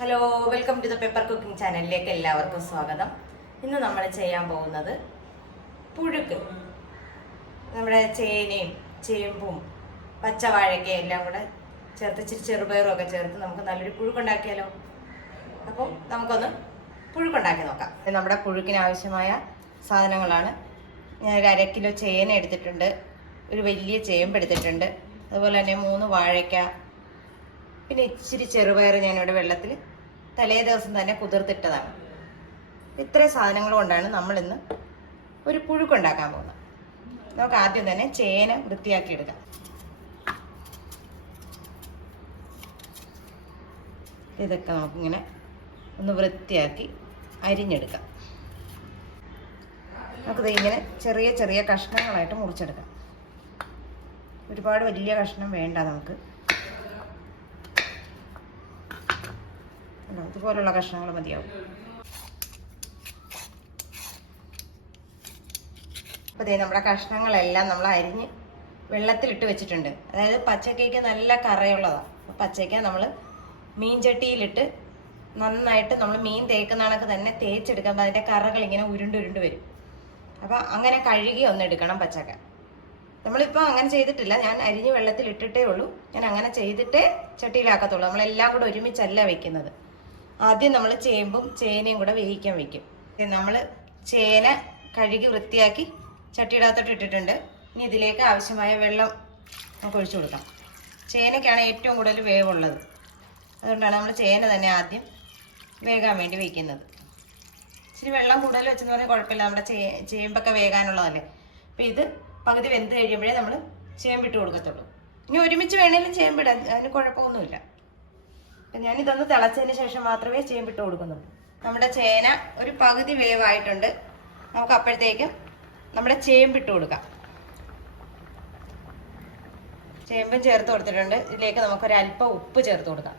Hello, welcome to the pepper cooking ചാനലിലേക്ക് എല്ലാവർക്കും സ്വാഗതം. ഇന്ന് നമ്മൾ ചെയ്യാൻ പോകുന്നത് പുഴുക്ക്. നമ്മുടെ ചേനയും ചേമ്പും പച്ചവാഴയ്ക്കയും എല്ലാം കൂടെ ചേർത്ത് ഇച്ചിരി ചെറുപയറും ഒക്കെ ചേർത്ത് നമുക്ക് നല്ലൊരു പുഴുക്കുണ്ടാക്കിയാലോ. അപ്പം നമുക്കൊന്ന് പുഴുക്കുണ്ടാക്കി നോക്കാം. നമ്മുടെ പുഴുക്കിന് ആവശ്യമായ സാധനങ്ങളാണ്. ഞാൻ ഒരു 1/2 കിലോ ചേന എടുത്തിട്ടുണ്ട്, ഒരു വലിയ ചേമ്പ് എടുത്തിട്ടുണ്ട്, അതുപോലെ തന്നെ 3 വാഴയ്ക്ക, പിന്നെ ഇച്ചിരി ചെറുപയർ ഞാനിവിടെ വെള്ളത്തിൽ തലേ ദിവസം തന്നെ കുതിർത്തിട്ടതാണ്. ഇത്രയും സാധനങ്ങൾ കൊണ്ടാണ് നമ്മളിന്ന് ഒരു പുഴുക്കുണ്ടാക്കാൻ പോകുന്നത്. നമുക്ക് ആദ്യം തന്നെ ചേന വൃത്തിയാക്കി എടുക്കാം. ഇതൊക്കെ നമുക്കിങ്ങനെ ഒന്ന് വൃത്തിയാക്കി അരിഞ്ഞെടുക്കാം. നമുക്കിത് ഇങ്ങനെ ചെറിയ ചെറിയ കഷ്ണങ്ങളായിട്ട് മുറിച്ചെടുക്കാം. ഒരുപാട് വലിയ കഷ്ണം വേണ്ട നമുക്ക്. ഇതുപോലുള്ള കഷ്ണങ്ങൾ മതിയാവും. അപ്പോൾ ദേ നമ്മുടെ കഷ്ണങ്ങളെല്ലാം നമ്മൾ അരിഞ്ഞ് വെള്ളത്തിലിട്ട് വെച്ചിട്ടുണ്ട്. അതായത് പച്ചക്കയ്ക്ക് നല്ല കറയുള്ളതാണ്. പച്ചയ്ക്ക നമ്മൾ മീൻചട്ടിയിലിട്ട് നന്നായിട്ട് നമ്മൾ മീൻ തേക്കുന്ന കണക്ക് തന്നെ തേച്ചെടുക്കുമ്പോൾ അതിൻ്റെ കറകൾ ഇങ്ങനെ ഉരുണ്ട് വരും. അപ്പോൾ അങ്ങനെ കഴുകി ഒന്നെടുക്കണം പച്ചക്ക. നമ്മളിപ്പോൾ അങ്ങനെ ചെയ്തിട്ടില്ല, ഞാൻ അരിഞ്ഞ് വെള്ളത്തിൽ ഇട്ടിട്ടേ ഉള്ളൂ. ഞാൻ അങ്ങനെ ചെയ്തിട്ടേ ചട്ടിയിലാക്കത്തുള്ളൂ. നമ്മളെല്ലാം കൂടെ ഒരുമിച്ചല്ല വെക്കുന്നത്. ആദ്യം നമ്മൾ ചേമ്പും ചേനയും കൂടെ വേവിക്കാൻ വെക്കും. നമ്മൾ ചേന കഴുകി വൃത്തിയാക്കി ചട്ടിയിടകത്തോട്ട് ഇട്ടിട്ടുണ്ട്. ഇനി ഇതിലേക്ക് ആവശ്യമായ വെള്ളം നമുക്ക് ഒഴിച്ചു കൊടുക്കാം. ചേനയ്ക്കാണ് ഏറ്റവും കൂടുതൽ വേവുള്ളത്, അതുകൊണ്ടാണ് നമ്മൾ ചേന തന്നെ ആദ്യം വേകാൻ വേണ്ടി വയ്ക്കുന്നത്. ഇച്ചിരി വെള്ളം കൂടുതൽ വെച്ചെന്ന് പറഞ്ഞാൽ കുഴപ്പമില്ല, നമ്മുടെ ചേമ്പൊക്കെ വേകാനുള്ളതല്ലേ. അപ്പം ഇത് പകുതി വെന്ത് കഴിയുമ്പോഴേ നമ്മൾ ചേമ്പിട്ട് കൊടുക്കത്തുള്ളൂ. ഇനി ഒരുമിച്ച് വേണമെങ്കിലും ചേമ്പിടാൻ, അതിന് കുഴപ്പമൊന്നുമില്ല. അപ്പം ഞാനിതൊന്ന് തിളച്ചതിന് ശേഷം മാത്രമേ ചേമ്പിട്ട് കൊടുക്കുന്നുള്ളൂ. നമ്മുടെ ചേന ഒരു പകുതി വേവായിട്ടുണ്ട്. നമുക്ക് അപ്പോഴത്തേക്കും നമ്മുടെ ചേമ്പിട്ട് കൊടുക്കാം. ചേമ്പും ചേർത്ത് കൊടുത്തിട്ടുണ്ട്. ഇതിലേക്ക് നമുക്കൊരല്പം ഉപ്പ് ചേർത്ത് കൊടുക്കാം.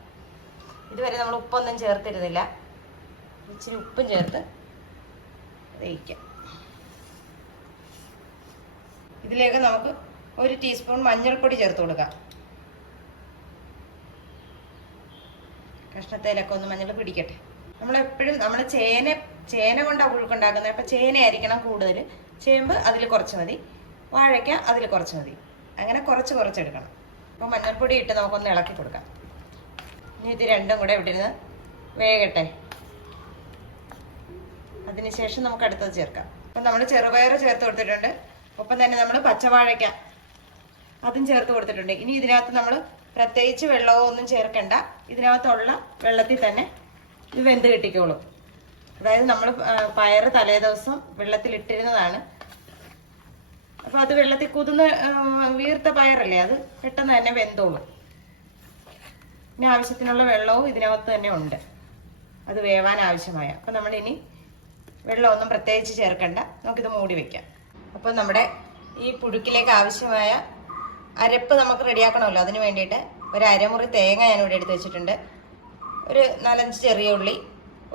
ഇതുവരെ നമ്മൾ ഉപ്പൊന്നും ചേർത്തിരുന്നില്ല. ഇച്ചിരി ഉപ്പും ചേർത്ത് വേവിക്കാം. ഇതിലേക്ക് നമുക്ക് 1 ടീസ്പൂൺ മഞ്ഞൾപ്പൊടി ചേർത്ത് കൊടുക്കാം. കഷ്ണത്തേലൊക്കെ ഒന്ന് മഞ്ഞൾ പിടിക്കട്ടെ. നമ്മളെപ്പോഴും നമ്മൾ ചേന കൊണ്ടാണ് പുഴുക്കുണ്ടാക്കുന്നത്. അപ്പം ചേന ആയിരിക്കണം കൂടുതൽ, ചേമ്പ് അതിൽ കുറച്ച് മതി, വാഴയ്ക്ക അതിൽ കുറച്ച് മതി, അങ്ങനെ കുറച്ചെടുക്കണം. അപ്പോൾ മഞ്ഞൾപ്പൊടി ഇട്ട് നമുക്കൊന്ന് ഇളക്കി കൊടുക്കാം. ഇനി ഇത് രണ്ടും കൂടെ ഇവിടെ ഇരുന്ന് വേകട്ടെ. അതിനുശേഷം നമുക്ക് അടുത്തത് ചേർക്കാം. അപ്പം നമ്മൾ ചെറുപയർ ചേർത്ത് കൊടുത്തിട്ടുണ്ട്. ഒപ്പം തന്നെ നമ്മൾ പച്ചവാഴയ്ക്ക അതും ചേർത്ത് കൊടുത്തിട്ടുണ്ട്. ഇനി ഇതിനകത്ത് നമ്മൾ പ്രത്യേകിച്ച് വെള്ളമോ ഒന്നും ചേർക്കണ്ട. ഇതിനകത്തുള്ള വെള്ളത്തിൽ തന്നെ ഇത് വെന്ത് കിട്ടിക്കോളും. അതായത് നമ്മൾ പയറ് തലേ ദിവസം വെള്ളത്തിലിട്ടിരുന്നതാണ്. അപ്പോൾ അത് വെള്ളത്തിൽ കുതിർന്ന് വീർത്ത പയറല്ലേ, അത് പെട്ടെന്ന് തന്നെ വെന്തോളും. ഇനി ആവശ്യത്തിനുള്ള വെള്ളവും ഇതിനകത്ത് തന്നെ ഉണ്ട്, അത് വേവാൻ ആവശ്യമായ. അപ്പം നമ്മളിനി വെള്ളമൊന്നും പ്രത്യേകിച്ച് ചേർക്കണ്ട, നമുക്കിത് മൂടി വയ്ക്കാം. അപ്പോൾ നമ്മുടെ ഈ പുഴുക്കിലേക്ക് ആവശ്യമായ അരപ്പ് നമുക്ക് റെഡിയാക്കണമല്ലോ. അതിന് വേണ്ടിയിട്ട് ഒരു അരമുറി തേങ്ങ ഞാനിവിടെ എടുത്ത് വെച്ചിട്ടുണ്ട്, ഒരു 4-5 ചെറിയ ഉള്ളി,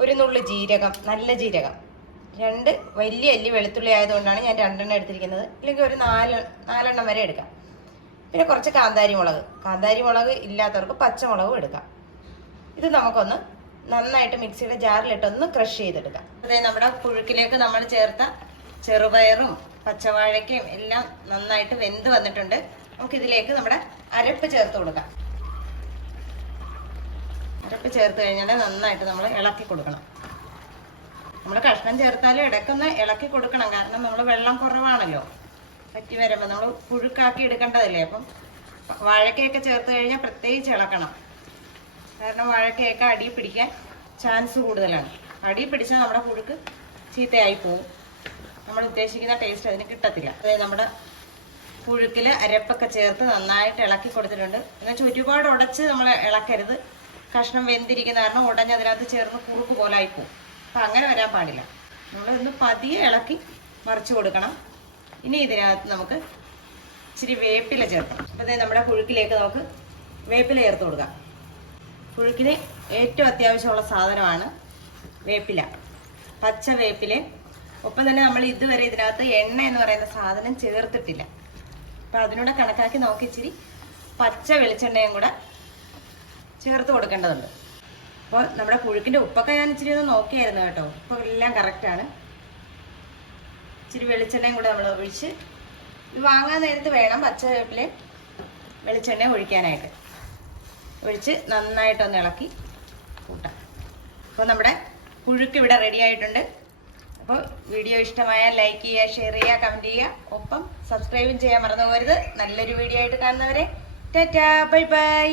ഒരു നുള്ളു ജീരകം, നല്ല ജീരകം, 2 വലിയ അല്ലി വെളുത്തുള്ളി ആയതുകൊണ്ടാണ് ഞാൻ 2 എണ്ണം എടുത്തിരിക്കുന്നത്. അല്ലെങ്കിൽ ഒരു 4 എണ്ണം വരെ എടുക്കാം. പിന്നെ കുറച്ച് കാന്താരി മുളക് ഇല്ലാത്തവർക്ക് പച്ചമുളകും എടുക്കാം. ഇത് നമുക്കൊന്ന് നന്നായിട്ട് മിക്സിയുടെ ജാറിലിട്ടൊന്ന് ക്രഷ് ചെയ്തെടുക്കാം. അതായത് നമ്മുടെ പുഴുക്കിലേക്ക് നമ്മൾ ചേർത്ത ചെറുപയറും പച്ചവാഴയ്ക്കയും എല്ലാം നന്നായിട്ട് വെന്ത് വന്നിട്ടുണ്ട്. നമുക്കിതിലേക്ക് നമ്മുടെ അരപ്പ് ചേർത്ത് കൊടുക്കാം. അരപ്പ് ചേർത്ത് കഴിഞ്ഞാൽ നന്നായിട്ട് നമ്മൾ ഇളക്കി കൊടുക്കണം. നമ്മൾ കഷ്ണം ചേർത്താലും ഇടയ്ക്കൊന്ന് ഇളക്കി കൊടുക്കണം, കാരണം നമ്മൾ വെള്ളം കുറവാണല്ലോ. പറ്റി വരുമ്പോൾ നമ്മൾ പുഴുക്കാക്കി എടുക്കേണ്ടതല്ലേ. അപ്പം വാഴക്കയൊക്കെ ചേർത്ത് കഴിഞ്ഞാൽ പ്രത്യേകിച്ച് ഇളക്കണം, കാരണം വാഴക്കയൊക്കെ അടി പിടിക്കാൻ ചാൻസ് കൂടുതലാണ്. അടി പിടിച്ചാൽ നമ്മുടെ പുഴുക്ക് ചീത്തയായി പോകും, നമ്മൾ ഉദ്ദേശിക്കുന്ന ടേസ്റ്റ് അതിന് കിട്ടത്തില്ല. അതായത് നമ്മുടെ പുഴുക്കിൽ അരപ്പൊക്കെ ചേർത്ത് നന്നായിട്ട് ഇളക്കി കൊടുത്തിട്ടുണ്ട്. എന്നുവെച്ചാൽ ഒരുപാട് ഉടച്ച് നമ്മൾ ഇളക്കരുത്, കഷ്ണം വെന്തിരിക്കുന്ന കാരണം ഉടഞ്ഞതിനകത്ത് ചേർന്ന് കുറുക്ക് പോലായി പോകും. അപ്പം അങ്ങനെ വരാൻ പാടില്ല. നമ്മളൊന്ന് പതിയെ ഇളക്കി മറിച്ച് കൊടുക്കണം. ഇനി ഇതിനകത്ത് നമുക്ക് ഇച്ചിരി വേപ്പില ചേർക്കണം. അപ്പോൾ അതായത് നമ്മുടെ പുഴുക്കിലേക്ക് നമുക്ക് വേപ്പില ചേർത്ത് കൊടുക്കാം. പുഴുക്കിന് ഏറ്റവും അത്യാവശ്യമുള്ള സാധനമാണ് വേപ്പില, പച്ച വേപ്പില. ഒപ്പം തന്നെ നമ്മൾ ഇതുവരെ ഇതിനകത്ത് എണ്ണ എന്ന് പറയുന്ന സാധനം ചേർത്തിട്ടില്ല. അപ്പം അതിനൂടെ കണക്കാക്കി നമുക്ക് ഇച്ചിരി പച്ച വെളിച്ചെണ്ണയും കൂടെ ചേർത്ത് കൊടുക്കേണ്ടതുണ്ട്. അപ്പോൾ നമ്മുടെ പുഴുക്കിൻ്റെ ഉപ്പൊക്കെ ഞാൻ ഇച്ചിരി ഒന്ന് നോക്കിയായിരുന്നു കേട്ടോ. ഇപ്പോൾ എല്ലാം കറക്റ്റാണ്. ഇച്ചിരി വെളിച്ചെണ്ണയും കൂടെ നമ്മൾ ഒഴിച്ച്, ഇത് വാങ്ങാൻ നേരത്ത് വേണം പച്ചവേപ്പിലയും വെളിച്ചെണ്ണ ഒഴിക്കാനായിട്ട്. ഒഴിച്ച് നന്നായിട്ടൊന്ന് ഇളക്കി കൂട്ടാം. അപ്പോൾ നമ്മുടെ പുഴുക്ക് ഇവിടെ റെഡി ആയിട്ടുണ്ട്. അപ്പോൾ വീഡിയോ ഇഷ്ടമായാൽ ലൈക്ക് ചെയ്യുക, ഷെയർ ചെയ്യുക, കമൻറ്റ് ചെയ്യുക, ഒപ്പം സബ്സ്ക്രൈബും ചെയ്യാൻ മറന്നു പോകരുത്. നല്ലൊരു വീഡിയോ ആയിട്ട് കാണുന്നവരെ ടാറ്റാ, ബൈ ബൈ.